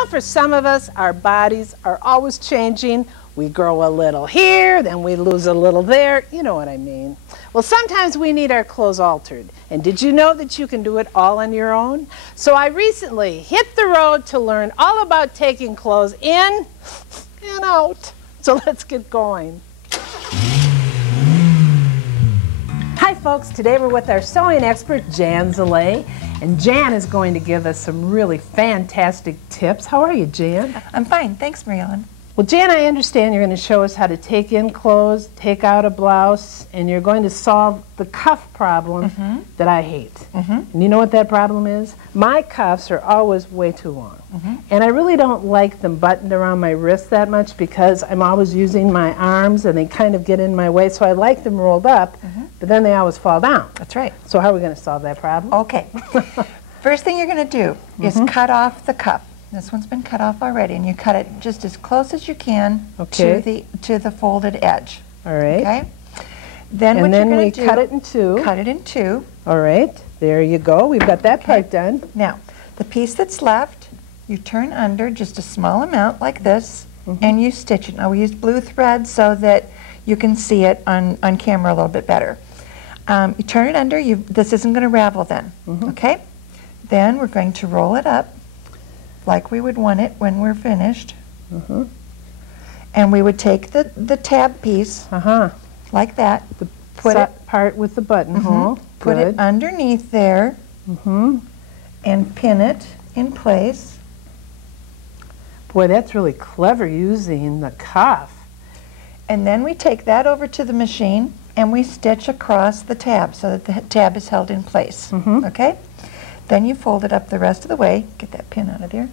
know, for some of us, our bodies are always changing. We grow a little here, then we lose a little there. You know what I mean. Well, sometimes we need our clothes altered. And did you know that you can do it all on your own? So I recently hit the road to learn all about taking clothes in and out. So let's get going. Hi folks, today we're with our sewing expert, Jan Zallee. And Jan is going to give us some really fantastic tips. How are you, Jan? I'm fine, thanks, Mariellen. Well, Jan, I understand you're going to show us how to take in clothes, take out a blouse, and you're going to solve the cuff problem that I hate. And you know what that problem is? My cuffs are always way too long. And I really don't like them buttoned around my wrist that much because I'm always using my arms and they kind of get in my way. So I like them rolled up, but then they always fall down. That's right. So how are we going to solve that problem? Okay. First thing you're going to do is cut off the cuff. This one's been cut off already, and you cut it just as close as you can to the folded edge. All right. Okay. Then and what then you're going we to do? cut it in two. Cut it in two. All right. There you go. We've got that part done. Now, the piece that's left, you turn under just a small amount like this, and you stitch it. Now we used blue thread so that you can see it on camera a little bit better. You turn it under. This isn't going to ravel then. Okay. Then we're going to roll it up like we would want it when we're finished. And we would take the tab piece like that, put it part with the buttonhole, put it underneath there, and pin it in place. Boy, that's really clever using the cuff. And then we take that over to the machine and we stitch across the tab so that the tab is held in place. Okay? Then you fold it up the rest of the way. Get that pin out of there.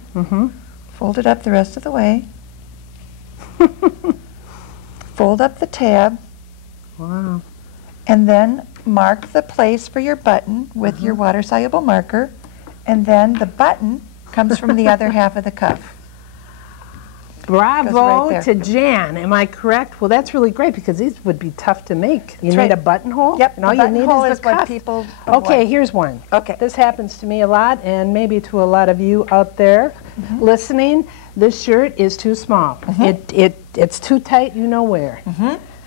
Fold it up the rest of the way. Fold up the tab. Wow. And then mark the place for your button with your water-soluble marker. And then the button comes from the other half of the cuff. Bravo right to Jan. Am I correct? Well, that's really great because these would be tough to make. You need a buttonhole? Yep, and all you need is the cuff. what people Okay, here's one. Okay. This happens to me a lot and maybe to a lot of you out there listening. This shirt is too small. It's too tight, you know where.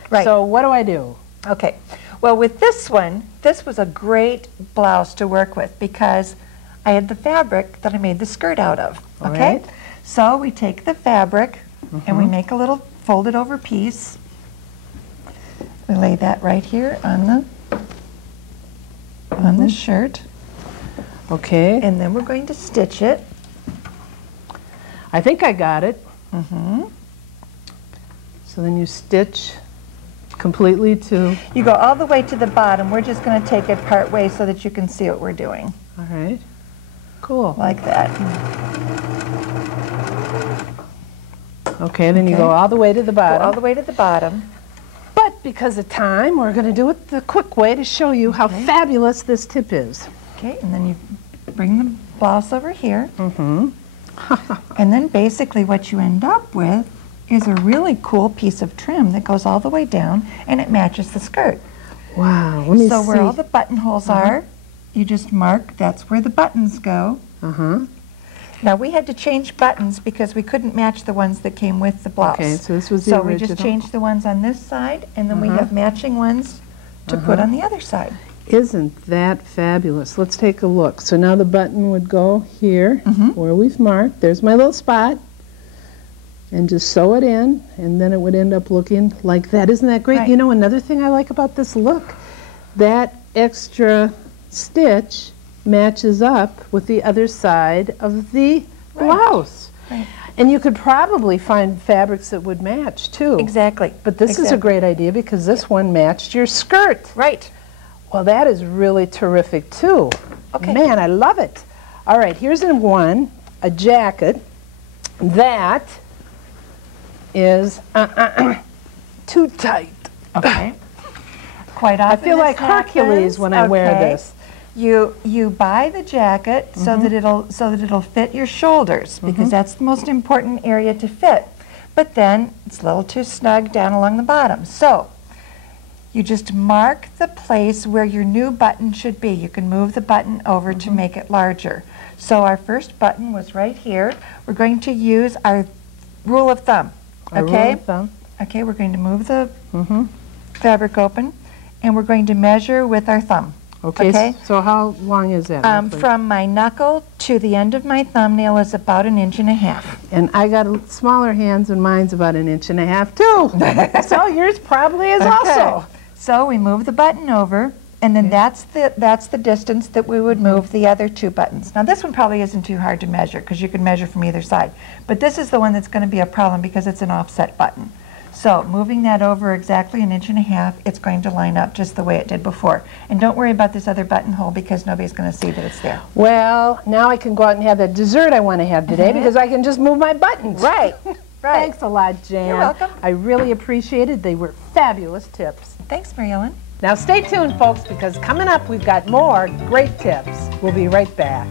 Right. So what do I do? Okay. Well, with this one, this was a great blouse to work with because I had the fabric that I made the skirt out of. Okay? Right. So we take the fabric and we make a little folded over piece. We lay that right here on the shirt. Okay. And then we're going to stitch it. I think I got it. So then you stitch completely to... You go all the way to the bottom. We're just going to take it part way so that you can see what we're doing. All right. Cool. Like that. Okay, then you go all the way to the bottom. Go all the way to the bottom. But because of time, we're going to do it the quick way to show you how fabulous this tip is. Okay, and then you bring the blouse over here. And then basically what you end up with is a really cool piece of trim that goes all the way down and it matches the skirt. Wow, let me see. So where all the buttonholes are, you just mark, that's where the buttons go. Now we had to change buttons because we couldn't match the ones that came with the blouse. Okay, so this was the original. original. We just changed the ones on this side and then we have matching ones to put on the other side. Isn't that fabulous? Let's take a look. So now the button would go here where we've marked. There's my little spot. And just sew it in, and then it would end up looking like that. Isn't that great? You know, another thing I like about this look, that extra stitch matches up with the other side of the blouse. And you could probably find fabrics that would match, too. Exactly. But this is a great idea because this one matched your skirt. Right. Well, that is really terrific, too. Okay. Man, I love it. All right, here's a jacket that is too tight. Okay. Quite often I feel like Hercules when I wear this. You buy the jacket so that it'll fit your shoulders because that's the most important area to fit. But then it's a little too snug down along the bottom. So you just mark the place where your new button should be. You can move the button over to make it larger. So our first button was right here. We're going to use our rule of thumb. Our Okay? rule of thumb. Okay, we're going to move the fabric open, and we're going to measure with our thumb. Okay. So how long is that? roughly? From my knuckle to the end of my thumbnail is about 1.5 inches. And I got smaller hands, and mine's about 1.5 inches too. So yours probably is also. So we move the button over, and then that's the distance that we would move the other 2 buttons. Now this one probably isn't too hard to measure because you can measure from either side. But this is the one that's going to be a problem because it's an offset button. So moving that over exactly 1.5 inches, it's going to line up just the way it did before. And don't worry about this other buttonhole because nobody's going to see that it's there. Well, now I can go out and have that dessert I want to have today because I can just move my buttons. Right. Right. Thanks a lot, Jan. You're welcome. I really appreciate it. They were fabulous tips. Thanks, Mary Ellen. Now stay tuned, folks, because coming up we've got more great tips. We'll be right back.